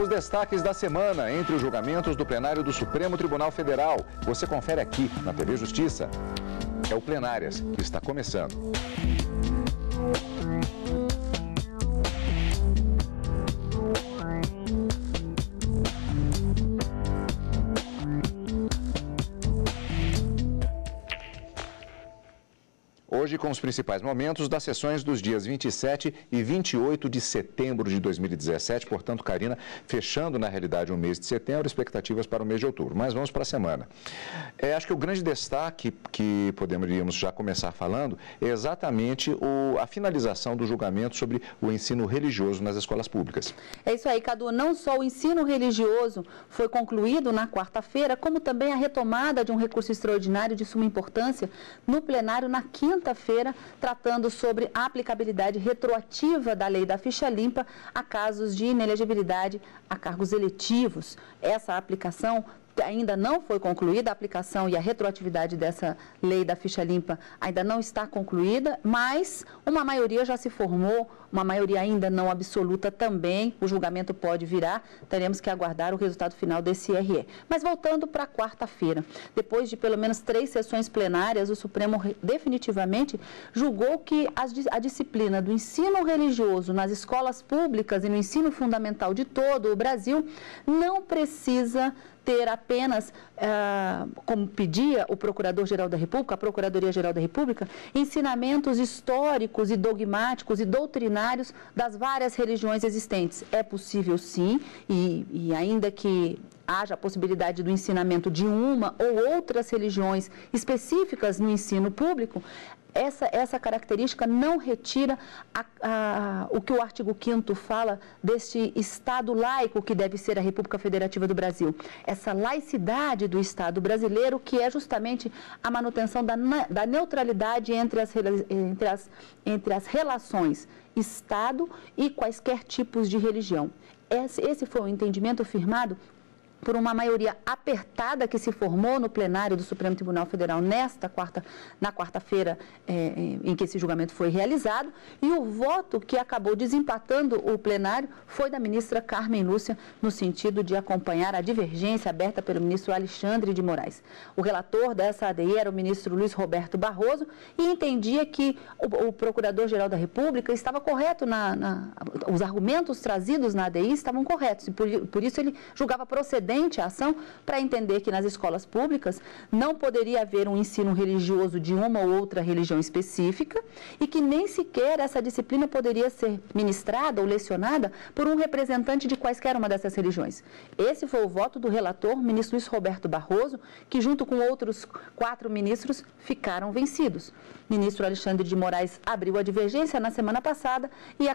Os destaques da semana entre os julgamentos do plenário do Supremo Tribunal Federal. Você confere aqui na TV Justiça. É o Plenárias que está começando. Hoje, com os principais momentos das sessões dos dias 27 e 28 de setembro de 2017. Portanto, Karina, fechando na realidade o mês de setembro, expectativas para o mês de outubro. Mas vamos para a semana. Acho que o grande destaque que poderíamos já começar falando é exatamente a finalização do julgamento sobre o ensino religioso nas escolas públicas. É isso aí, Cadu. Não só o ensino religioso foi concluído na quarta-feira, como também a retomada de um recurso extraordinário de suma importância no plenário na quinta-feira, tratando sobre a aplicabilidade retroativa da lei da ficha limpa a casos de inelegibilidade a cargos eletivos. Essa aplicação ainda não foi concluída, a aplicação e a retroatividade dessa lei da ficha limpa ainda não está concluída, mas uma maioria já se formou, uma maioria ainda não absoluta também, o julgamento pode virar, teremos que aguardar o resultado final desse IRE. Mas voltando para quarta-feira, depois de pelo menos 3 sessões plenárias, o Supremo definitivamente julgou que a disciplina do ensino religioso nas escolas públicas e no ensino fundamental de todo o Brasil não precisa ter apenas, como pedia o Procurador-Geral da República, a Procuradoria-Geral da República, ensinamentos históricos e dogmáticos e doutrinários das várias religiões existentes. É possível sim, e ainda que haja a possibilidade do ensinamento de uma ou outras religiões específicas no ensino público, essa característica não retira o que o artigo 5º fala deste Estado laico que deve ser a República Federativa do Brasil. Essa laicidade do Estado brasileiro, que é justamente a manutenção da neutralidade entre as relações Estado e quaisquer tipos de religião. Esse foi o entendimento firmado por uma maioria apertada que se formou no plenário do Supremo Tribunal Federal na quarta-feira em que esse julgamento foi realizado, e o voto que acabou desempatando o plenário foi da ministra Carmen Lúcia, no sentido de acompanhar a divergência aberta pelo ministro Alexandre de Moraes. O relator dessa ADI era o ministro Luiz Roberto Barroso e entendia que o Procurador-Geral da República estava correto, os argumentos trazidos na ADI estavam corretos, e por isso ele julgava procedente a ação para entender que nas escolas públicas não poderia haver um ensino religioso de uma ou outra religião específica e que nem sequer essa disciplina poderia ser ministrada ou lecionada por um representante de quaisquer uma dessas religiões. Esse foi o voto do relator, ministro Luiz Roberto Barroso, que junto com outros 4 ministros ficaram vencidos. O ministro Alexandre de Moraes abriu a divergência na semana passada e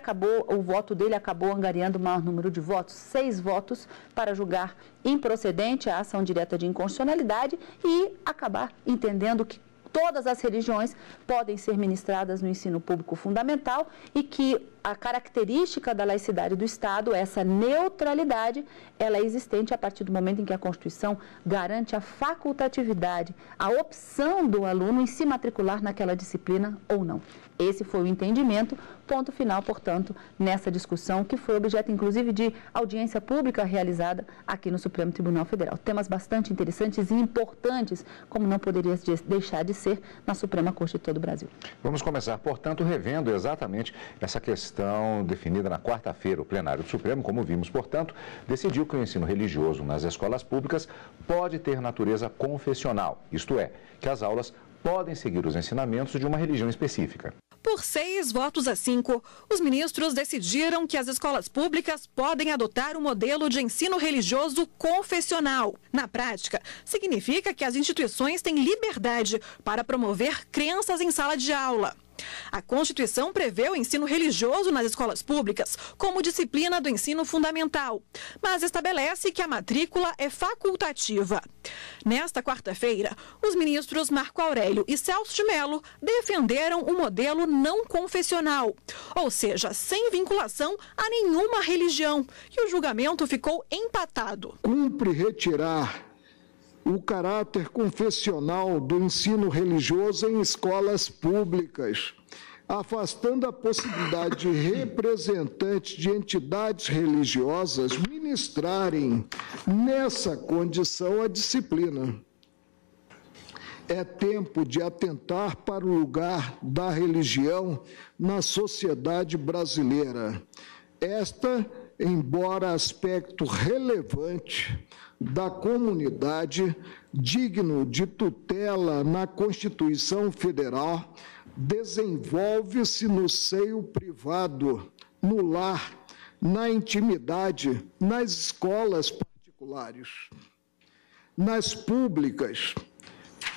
o voto dele acabou angariando o maior número de votos, 6 votos, para julgar improcedente a ação direta de inconstitucionalidade e acabar entendendo que todas as religiões podem ser ministradas no ensino público fundamental e que a característica da laicidade do Estado, essa neutralidade, ela é existente a partir do momento em que a Constituição garante a facultatividade, a opção do aluno em se matricular naquela disciplina ou não. Esse foi o entendimento, ponto final, portanto, nessa discussão, que foi objeto, inclusive, de audiência pública realizada aqui no Supremo Tribunal Federal. Temas bastante interessantes e importantes, como não poderia deixar de ser na Suprema Corte de todo o Brasil. Vamos começar, portanto, revendo exatamente essa questão definida na quarta-feira. O plenário do Supremo, como vimos, portanto, decidiu que o ensino religioso nas escolas públicas pode ter natureza confessional, isto é, que as aulas podem seguir os ensinamentos de uma religião específica. Por 6 votos a 5, os ministros decidiram que as escolas públicas podem adotar um modelo de ensino religioso confessional. Na prática, significa que as instituições têm liberdade para promover crenças em sala de aula. A Constituição prevê o ensino religioso nas escolas públicas como disciplina do ensino fundamental, mas estabelece que a matrícula é facultativa. Nesta quarta-feira, os ministros Marco Aurélio e Celso de Mello defenderam o modelo não confessional, ou seja, sem vinculação a nenhuma religião, e o julgamento ficou empatado. Cumpre retirar o caráter confessional do ensino religioso em escolas públicas, afastando a possibilidade de representantes de entidades religiosas ministrarem nessa condição a disciplina. É tempo de atentar para o lugar da religião na sociedade brasileira. Esta, embora aspecto relevante da comunidade, digno de tutela na Constituição Federal, desenvolve-se no seio privado, no lar, na intimidade, nas escolas particulares, nas públicas,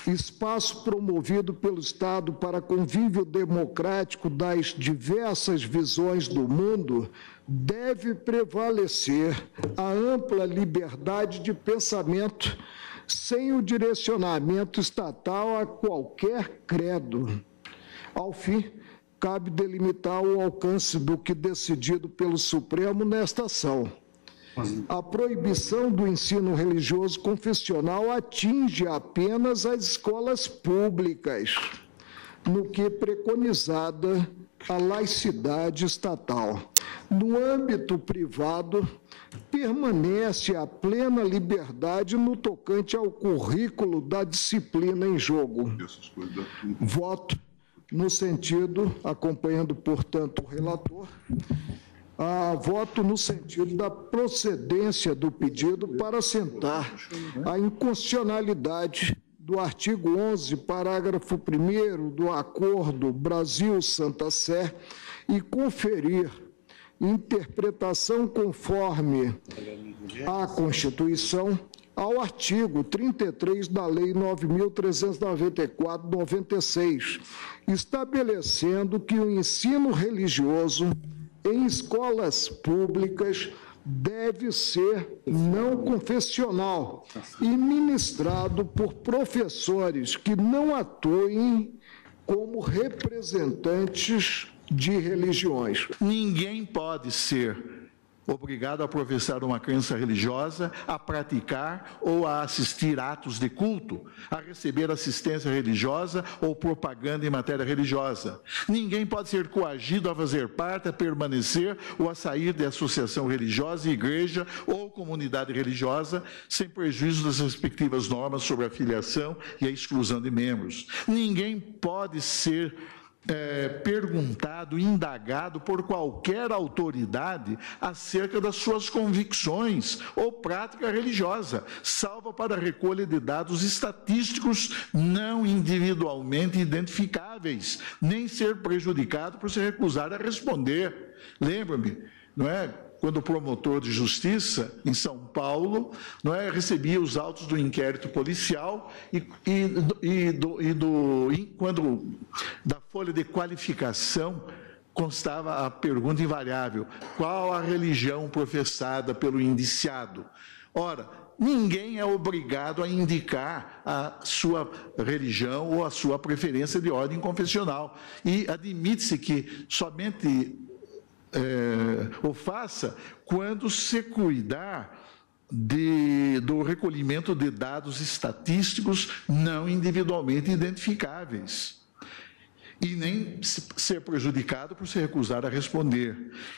espaço promovido pelo Estado para convívio democrático das diversas visões do mundo, deve prevalecer a ampla liberdade de pensamento, sem o direcionamento estatal a qualquer credo. Ao fim, cabe delimitar o alcance do que decidido pelo Supremo nesta ação. A proibição do ensino religioso confessional atinge apenas as escolas públicas, no que preconizada a laicidade estatal. No âmbito privado, permanece a plena liberdade no tocante ao currículo da disciplina em jogo. Voto no sentido, acompanhando, portanto, o relator, voto no sentido da procedência do pedido para assentar a inconstitucionalidade do artigo 11, parágrafo 1º do Acordo Brasil-Santa Sé e conferir interpretação conforme a Constituição ao artigo 33 da Lei 9.394/96, estabelecendo que o ensino religioso em escolas públicas deve ser não confessional e ministrado por professores que não atuem como representantes de religiões. Ninguém pode ser obrigado a professar uma crença religiosa, a praticar ou a assistir atos de culto, a receber assistência religiosa ou propaganda em matéria religiosa. Ninguém pode ser coagido a fazer parte, a permanecer ou a sair de associação religiosa, igreja ou comunidade religiosa, sem prejuízo das respectivas normas sobre a filiação e a exclusão de membros. Ninguém pode ser perguntado, indagado por qualquer autoridade acerca das suas convicções ou prática religiosa, salvo para a recolha de dados estatísticos não individualmente identificáveis, nem ser prejudicado por se recusar a responder. Lembra-me, não é? Quando o promotor de justiça, em São Paulo, não é, recebia os autos do inquérito policial quando da folha de qualificação constava a pergunta invariável: qual a religião professada pelo indiciado? Ora, ninguém é obrigado a indicar a sua religião ou a sua preferência de ordem confessional. E admite-se que somente o faça quando se cuidar do recolhimento de dados estatísticos não individualmente identificáveis e nem ser prejudicado por se recusar a responder.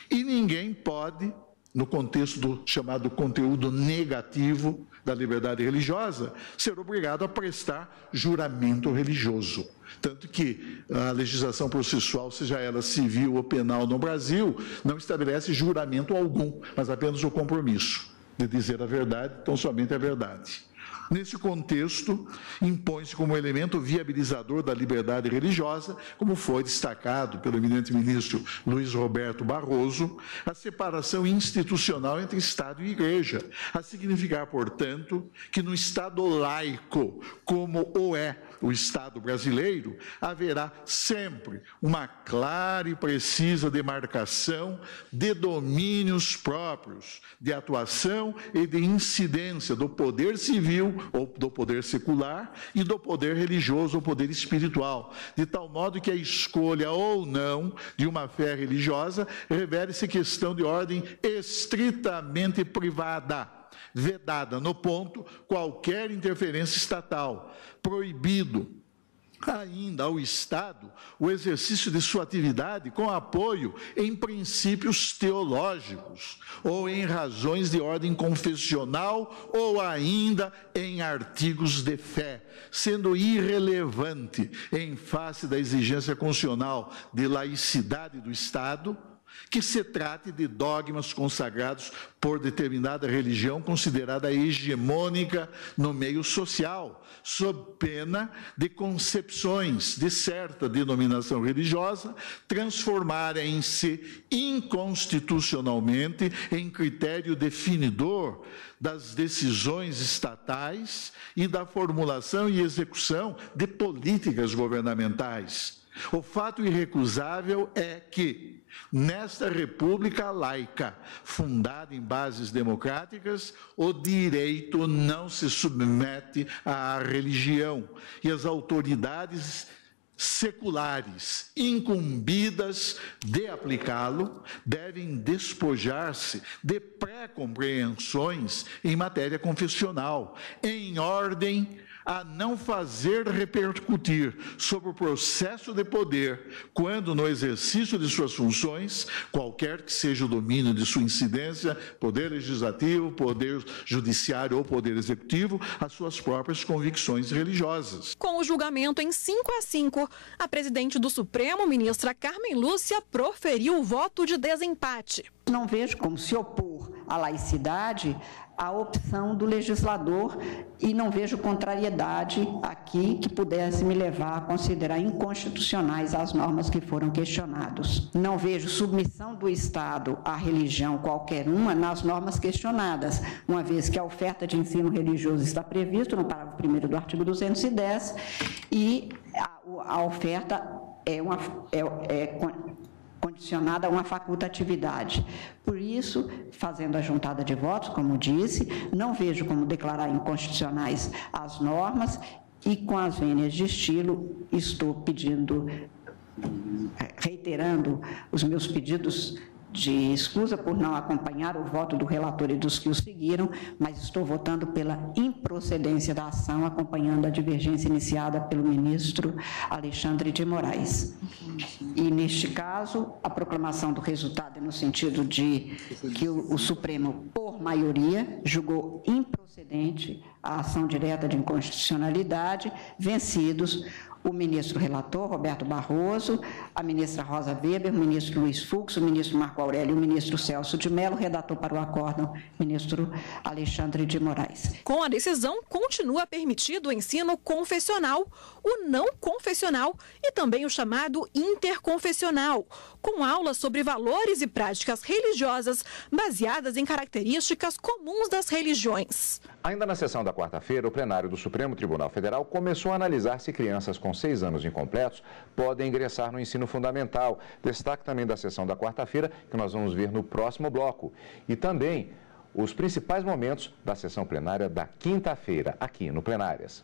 E ninguém pode, no contexto do chamado conteúdo negativo da liberdade religiosa, ser obrigado a prestar juramento religioso. Tanto que a legislação processual, seja ela civil ou penal no Brasil, não estabelece juramento algum, mas apenas o compromisso de dizer a verdade, então somente a verdade. Nesse contexto, impõe-se como elemento viabilizador da liberdade religiosa, como foi destacado pelo eminente ministro Luiz Roberto Barroso, a separação institucional entre Estado e Igreja, a significar, portanto, que no Estado laico, como o é o Estado brasileiro, haverá sempre uma clara e precisa demarcação de domínios próprios, de atuação e de incidência do poder civil ou do poder secular e do poder religioso ou poder espiritual, de tal modo que a escolha ou não de uma fé religiosa revele-se questão de ordem estritamente privada, vedada no ponto qualquer interferência estatal, proibido ainda ao Estado o exercício de sua atividade com apoio em princípios teológicos ou em razões de ordem confessional ou ainda em artigos de fé, sendo irrelevante em face da exigência constitucional de laicidade do Estado, que se trate de dogmas consagrados por determinada religião considerada hegemônica no meio social, sob pena de concepções de certa denominação religiosa transformarem-se inconstitucionalmente em critério definidor das decisões estatais e da formulação e execução de políticas governamentais. O fato irrecusável é que, nesta república laica, fundada em bases democráticas, o direito não se submete à religião e as autoridades seculares, incumbidas de aplicá-lo, devem despojar-se de pré-compreensões em matéria confessional, em ordem a não fazer repercutir sobre o processo de poder, quando no exercício de suas funções, qualquer que seja o domínio de sua incidência, poder legislativo, poder judiciário ou poder executivo, as suas próprias convicções religiosas. Com o julgamento em 5-5, a presidente do Supremo, ministra Carmen Lúcia, proferiu o voto de desempate. Não vejo como se opor à laicidade a opção do legislador e não vejo contrariedade aqui que pudesse me levar a considerar inconstitucionais as normas que foram questionadas. Não vejo submissão do Estado à religião qualquer uma nas normas questionadas, uma vez que a oferta de ensino religioso está previsto no parágrafo 1º do artigo 210 e a oferta é condicionada a uma facultatividade. Por isso, fazendo a juntada de votos, como disse, não vejo como declarar inconstitucionais as normas e, com as vênias de estilo, estou reiterando os meus pedidos de escusa por não acompanhar o voto do relator e dos que o seguiram, mas estou votando pela improcedência da ação, acompanhando a divergência iniciada pelo ministro Alexandre de Moraes. E, neste caso, a proclamação do resultado é no sentido de que o Supremo, por maioria, julgou improcedente a ação direta de inconstitucionalidade, vencidos o ministro relator, Roberto Barroso, a ministra Rosa Weber, o ministro Luiz Fux, o ministro Marco Aurélio e o ministro Celso de Mello, redator para o acórdão, ministro Alexandre de Moraes. Com a decisão, continua permitido o ensino confessional, o não confessional e também o chamado interconfessional, com aulas sobre valores e práticas religiosas baseadas em características comuns das religiões. Ainda na sessão da quarta-feira, o plenário do Supremo Tribunal Federal começou a analisar se crianças com 6 anos incompletos podem ingressar no ensino fundamental. Destaque também da sessão da quarta-feira, que nós vamos ver no próximo bloco. E também os principais momentos da sessão plenária da quinta-feira, aqui no Plenárias.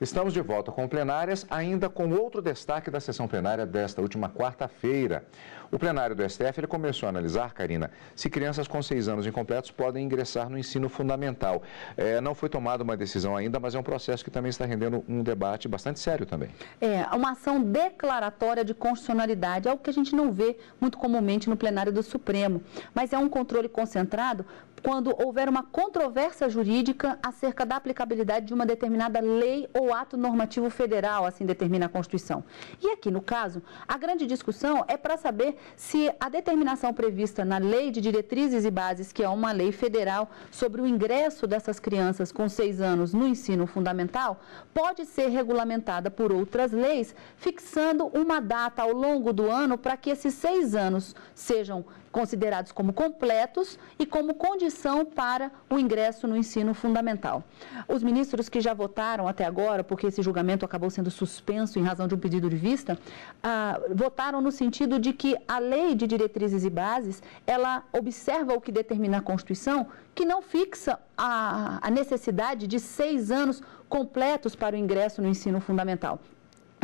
Estamos de volta com plenárias, ainda com outro destaque da sessão plenária desta última quarta-feira. O plenário do STF ele começou a analisar, Karina, se crianças com 6 anos incompletos podem ingressar no ensino fundamental. Não foi tomada uma decisão ainda, mas é um processo que também está rendendo um debate bastante sério também. Uma ação declaratória de constitucionalidade, algo que a gente não vê muito comumente no plenário do Supremo, mas é um controle concentrado quando houver uma controvérsia jurídica acerca da aplicabilidade de uma determinada lei ou ato normativo federal, assim determina a Constituição. E aqui, no caso, a grande discussão é para saber se a determinação prevista na Lei de Diretrizes e Bases, que é uma lei federal sobre o ingresso dessas crianças com 6 anos no ensino fundamental, pode ser regulamentada por outras leis, fixando uma data ao longo do ano para que esses 6 anos sejam considerados como completos e como condição para o ingresso no ensino fundamental. Os ministros que já votaram até agora, porque esse julgamento acabou sendo suspenso em razão de um pedido de vista, votaram no sentido de que a Lei de Diretrizes e Bases, ela observa o que determina a Constituição, que não fixa a necessidade de 6 anos completos para o ingresso no ensino fundamental.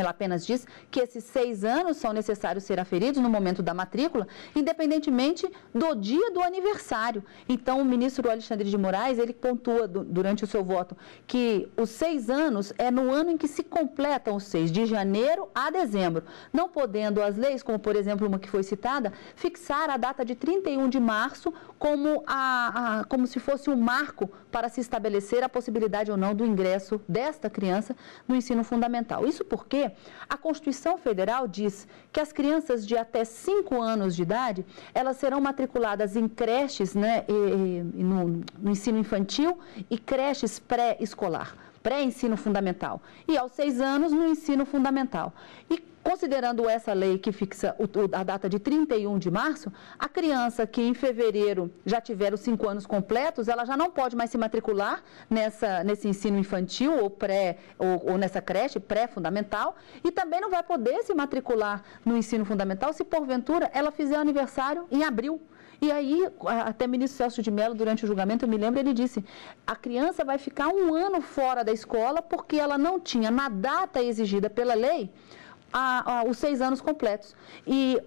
Ela apenas diz que esses 6 anos são necessários ser aferidos no momento da matrícula, independentemente do dia do aniversário. Então, o ministro Alexandre de Moraes, ele pontua durante o seu voto que os 6 anos é no ano em que se completam os 6, de janeiro a dezembro. Não podendo as leis, como por exemplo uma que foi citada, fixar a data de 31 de março como se fosse um marco para se estabelecer a possibilidade ou não do ingresso desta criança no ensino fundamental. Isso porque a Constituição Federal diz que as crianças de até 5 anos de idade, elas serão matriculadas em creches, né, no ensino infantil e creches pré-escolar, pré-ensino fundamental, e aos 6 anos no ensino fundamental. E considerando essa lei que fixa a data de 31 de março, a criança que em fevereiro já tiver os 5 anos completos, ela já não pode mais se matricular nesse ensino infantil ou nessa creche pré-fundamental, e também não vai poder se matricular no ensino fundamental se porventura ela fizer aniversário em abril. E aí, até o ministro Celso de Mello, durante o julgamento, eu me lembro, ele disse, a criança vai ficar 1 ano fora da escola porque ela não tinha, na data exigida pela lei, os 6 anos completos. E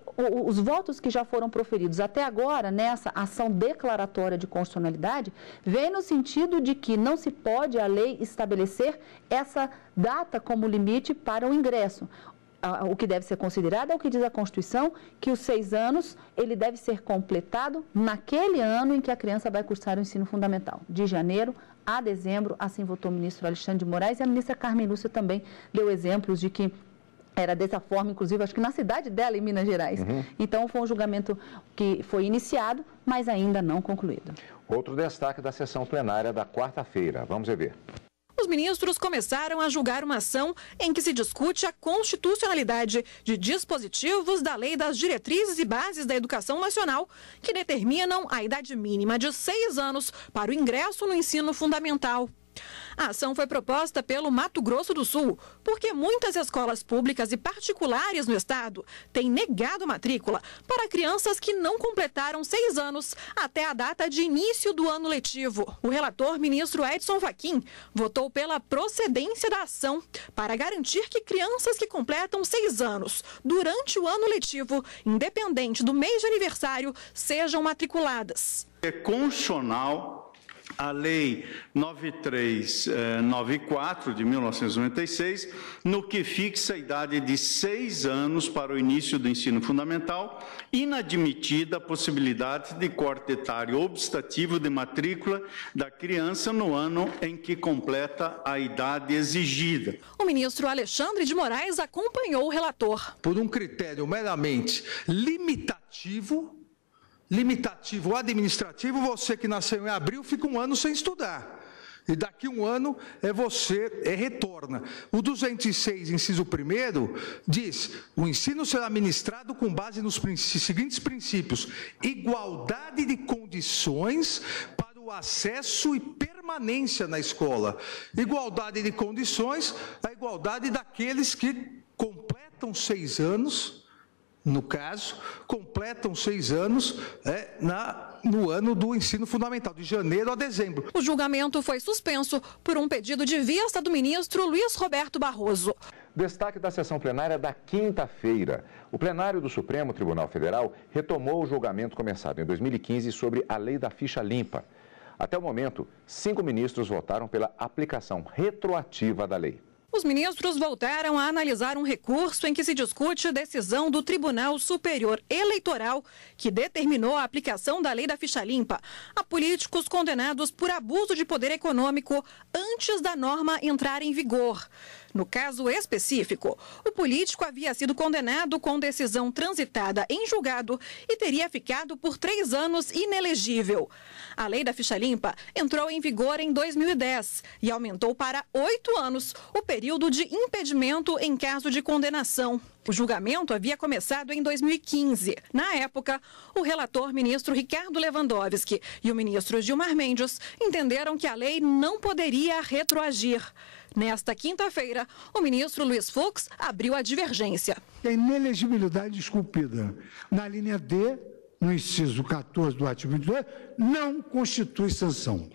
os votos que já foram proferidos até agora, nessa ação declaratória de constitucionalidade, vem no sentido de que não se pode a lei estabelecer essa data como limite para o ingresso. O que deve ser considerado é o que diz a Constituição, que os 6 anos, ele deve ser completado naquele ano em que a criança vai cursar o ensino fundamental, de janeiro a dezembro, assim votou o ministro Alexandre de Moraes, e a ministra Carmen Lúcia também deu exemplos de que era dessa forma, inclusive, acho que na cidade dela, em Minas Gerais. Então, foi um julgamento que foi iniciado, mas ainda não concluído. Outro destaque da sessão plenária da quarta-feira. Vamos rever. Os ministros começaram a julgar uma ação em que se discute a constitucionalidade de dispositivos da Lei das Diretrizes e Bases da Educação Nacional, que determinam a idade mínima de 6 anos para o ingresso no ensino fundamental. A ação foi proposta pelo Mato Grosso do Sul, porque muitas escolas públicas e particulares no estado têm negado matrícula para crianças que não completaram 6 anos até a data de início do ano letivo. O relator, ministro Edson Fachin, votou pela procedência da ação para garantir que crianças que completam 6 anos durante o ano letivo, independente do mês de aniversário, sejam matriculadas. É constitucional a Lei 9394 de 1996, no que fixa a idade de 6 anos para o início do ensino fundamental, inadmitida a possibilidade de corte etário obstativo de matrícula da criança no ano em que completa a idade exigida. O ministro Alexandre de Moraes acompanhou o relator. Por um critério meramente limitativo administrativo, você que nasceu em abril fica 1 ano sem estudar. E daqui 1 ano você retorna. O 206, inciso 1º, diz: o ensino será ministrado com base nos seguintes princípios: igualdade de condições para o acesso e permanência na escola. Igualdade de condições, a igualdade daqueles que completam 6 anos. No caso, completam 6 anos no ano do ensino fundamental, de janeiro a dezembro. O julgamento foi suspenso por um pedido de vista do ministro Luiz Roberto Barroso. Destaque da sessão plenária da quinta-feira. O plenário do Supremo Tribunal Federal retomou o julgamento começado em 2015 sobre a lei da ficha limpa. Até o momento, 5 ministros votaram pela aplicação retroativa da lei. Os ministros voltaram a analisar um recurso em que se discute a decisão do Tribunal Superior Eleitoral, que determinou a aplicação da lei da ficha limpa a políticos condenados por abuso de poder econômico antes da norma entrar em vigor. No caso específico, o político havia sido condenado com decisão transitada em julgado e teria ficado por 3 anos inelegível. A lei da ficha limpa entrou em vigor em 2010 e aumentou para 8 anos o período de impedimento em caso de condenação. O julgamento havia começado em 2015. Na época, o relator ministro Ricardo Lewandowski e o ministro Gilmar Mendes entenderam que a lei não poderia retroagir. Nesta quinta-feira, o ministro Luiz Fux abriu a divergência. A inelegibilidade esculpida na linha D, no inciso 14 do artigo 22, não constitui sanção.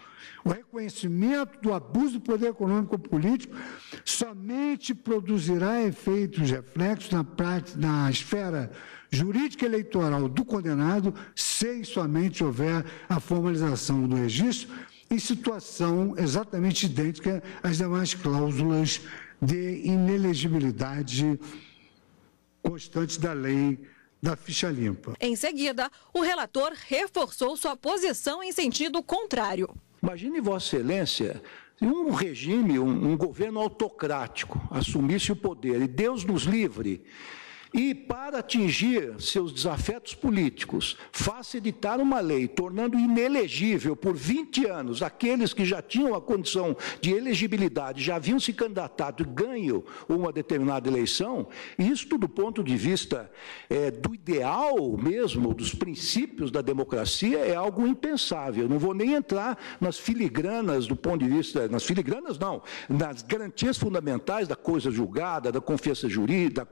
O reconhecimento do abuso do poder econômico ou político somente produzirá efeitos reflexos na esfera jurídica eleitoral do condenado, se somente houver a formalização do registro em situação exatamente idêntica às demais cláusulas de inelegibilidade constantes da lei da ficha limpa. Em seguida, o relator reforçou sua posição em sentido contrário. Imagine, Vossa Excelência, um regime, um governo autocrático assumisse o poder, e Deus nos livre, e para atingir seus desafetos políticos, faça editar uma lei tornando inelegível por 20 anos aqueles que já tinham a condição de elegibilidade, já haviam se candidatado e ganham uma determinada eleição, isso do ponto de vista do ideal mesmo, dos princípios da democracia, é algo impensável. Eu não vou nem entrar nas filigranas do ponto de vista, nas filigranas não, nas garantias fundamentais da coisa julgada, da confiança jurídica,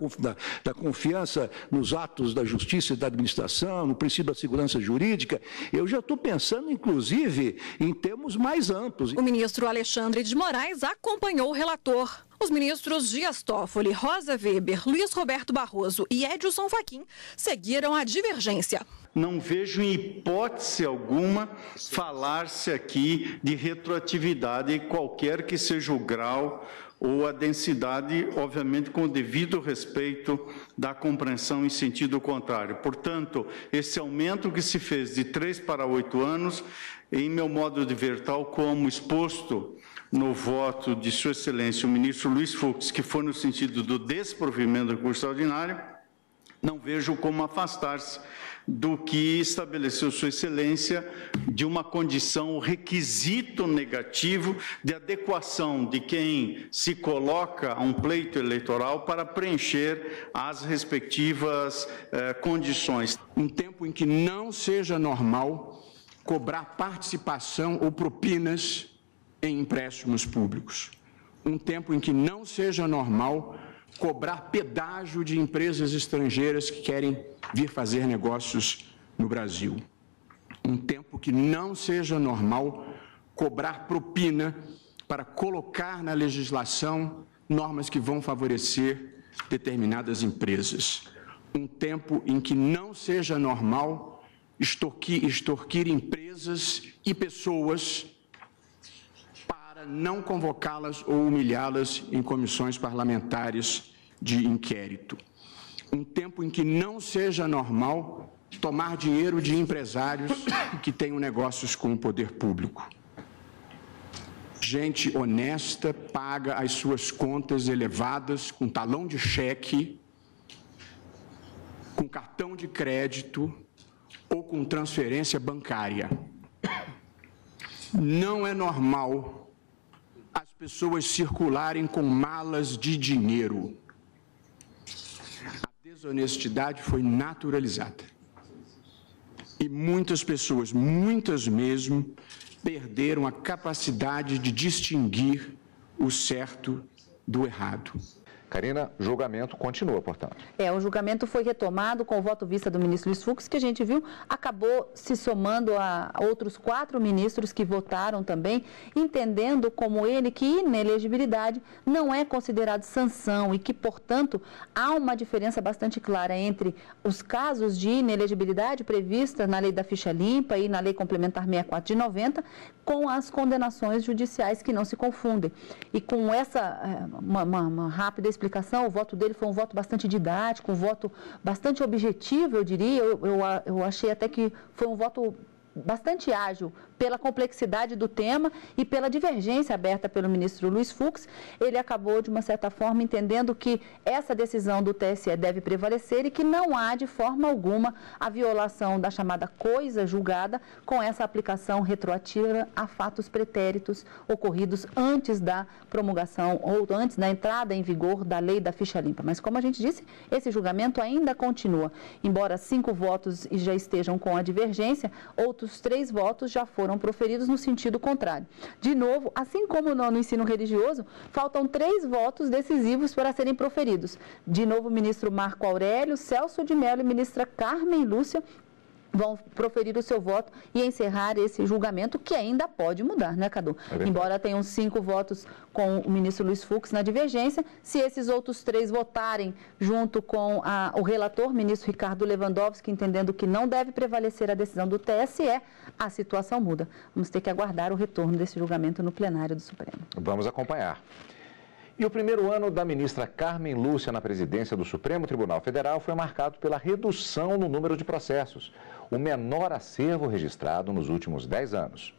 da confiança nos atos da justiça e da administração, no princípio da segurança jurídica. Eu já estou pensando, inclusive, em termos mais amplos. O ministro Alexandre de Moraes acompanhou o relator. Os ministros Dias Toffoli, Rosa Weber, Luiz Roberto Barroso e Edilson Fachin seguiram a divergência. Não vejo em hipótese alguma falar-se aqui de retroatividade, qualquer que seja o grau ou a densidade, obviamente com o devido respeito da compreensão em sentido contrário. Portanto, esse aumento que se fez de 3 para 8 anos, em meu modo de ver, tal como exposto no voto de Sua Excelência, o ministro Luiz Fux, que foi no sentido do desprovimento do recurso extraordinário, não vejo como afastar-se do que estabeleceu Sua Excelência de uma condição, requisito negativo de adequação de quem se coloca a um pleito eleitoral para preencher as respectivas condições. Um tempo em que não seja normal cobrar participação ou propinas em empréstimos públicos. Um tempo em que não seja normal cobrar pedágio de empresas estrangeiras que querem vir fazer negócios no Brasil. Um tempo que não seja normal cobrar propina para colocar na legislação normas que vão favorecer determinadas empresas. Um tempo em que não seja normal extorquir empresas e pessoas para não convocá-las ou humilhá-las em comissões parlamentares de inquérito. Um tempo em que não seja normal tomar dinheiro de empresários que tenham negócios com o poder público. Gente honesta paga as suas contas elevadas com talão de cheque, com cartão de crédito ou com transferência bancária. Não é normal as pessoas circularem com malas de dinheiro. A desonestidade foi naturalizada. E muitas pessoas, muitas mesmo, perderam a capacidade de distinguir o certo do errado. Karina, julgamento continua, portanto. O julgamento foi retomado com o voto vista do ministro Luiz Fux, que a gente viu, acabou se somando a outros 4 ministros que votaram também, entendendo como ele que inelegibilidade não é considerado sanção e que, portanto, há uma diferença bastante clara entre os casos de inelegibilidade prevista na lei da ficha limpa e na lei complementar 64 de 90, com as condenações judiciais que não se confundem. E com essa, uma rápida explicação, o voto dele foi um voto bastante didático, um voto bastante objetivo, eu diria. Eu achei até que foi um voto bastante ágil pela complexidade do tema e pela divergência aberta pelo ministro Luiz Fux. Ele acabou, de uma certa forma, entendendo que essa decisão do TSE deve prevalecer e que não há, de forma alguma, a violação da chamada coisa julgada com essa aplicação retroativa a fatos pretéritos ocorridos antes da promulgação ou antes da entrada em vigor da lei da ficha limpa. Mas, como a gente disse, esse julgamento ainda continua. Embora 5 votos já estejam com a divergência, outros 3 votos já foram proferidos no sentido contrário. De novo, assim como no ensino religioso, faltam 3 votos decisivos para serem proferidos. De novo, o ministro Marco Aurélio, Celso de Mello e ministra Carmen Lúcia vão proferir o seu voto e encerrar esse julgamento, que ainda pode mudar, né, Cadu? Embora tenham 5 votos com o ministro Luiz Fux na divergência, se esses outros 3 votarem junto com o relator, ministro Ricardo Lewandowski, entendendo que não deve prevalecer a decisão do TSE, a situação muda. Vamos ter que aguardar o retorno desse julgamento no plenário do Supremo. Vamos acompanhar. E o primeiro ano da ministra Carmen Lúcia na presidência do Supremo Tribunal Federal foi marcado pela redução no número de processos, o menor acervo registrado nos últimos 10 anos.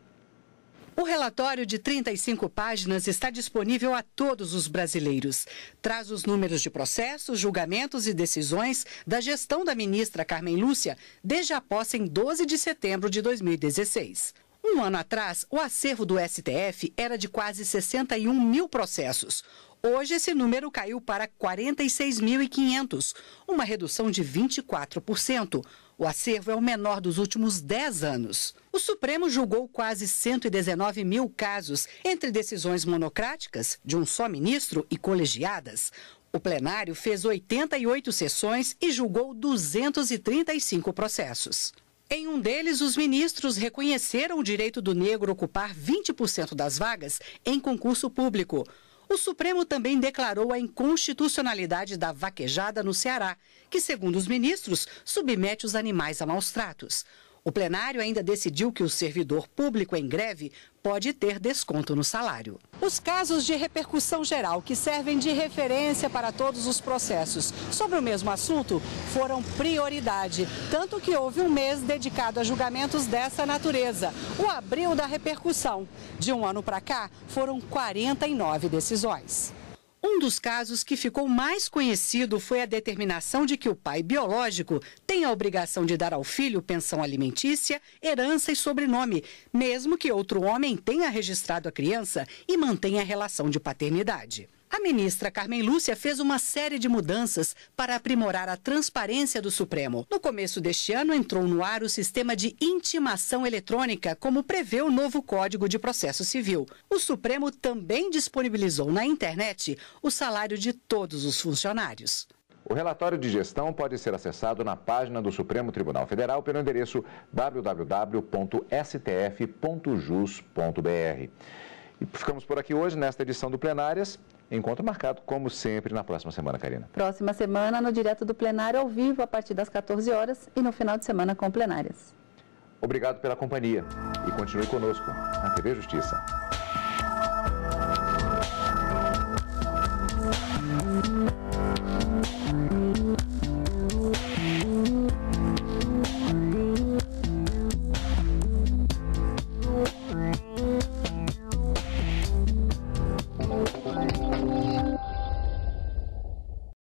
O relatório de 35 páginas está disponível a todos os brasileiros. Traz os números de processos, julgamentos e decisões da gestão da ministra Carmen Lúcia desde a posse em 12 de setembro de 2016. Um ano atrás, o acervo do STF era de quase 61 mil processos. Hoje, esse número caiu para 46.500, uma redução de 24%. O acervo é o menor dos últimos 10 anos. O Supremo julgou quase 119 mil casos, entre decisões monocráticas, de um só ministro, e colegiadas. O plenário fez 88 sessões e julgou 235 processos. Em um deles, os ministros reconheceram o direito do negro ocupar 20% das vagas em concurso público. O Supremo também declarou a inconstitucionalidade da vaquejada no Ceará, que, segundo os ministros, submete os animais a maus tratos. O plenário ainda decidiu que o servidor público em greve pode ter desconto no salário. Os casos de repercussão geral, que servem de referência para todos os processos sobre o mesmo assunto, foram prioridade, tanto que houve um mês dedicado a julgamentos dessa natureza, o abril da repercussão. De um ano para cá, foram 49 decisões. Um dos casos que ficou mais conhecido foi a determinação de que o pai biológico tem a obrigação de dar ao filho pensão alimentícia, herança e sobrenome, mesmo que outro homem tenha registrado a criança e mantenha a relação de paternidade. A ministra Carmen Lúcia fez uma série de mudanças para aprimorar a transparência do Supremo. No começo deste ano, entrou no ar o sistema de intimação eletrônica, como prevê o novo Código de Processo Civil. O Supremo também disponibilizou na internet o salário de todos os funcionários. O relatório de gestão pode ser acessado na página do Supremo Tribunal Federal pelo endereço www.stf.jus.br. E ficamos por aqui hoje, nesta edição do Plenárias. Encontro marcado, como sempre, na próxima semana, Karina. Próxima semana, no Direto do Plenário, ao vivo, a partir das 14 horas e no final de semana com Plenárias. Obrigado pela companhia e continue conosco na TV Justiça.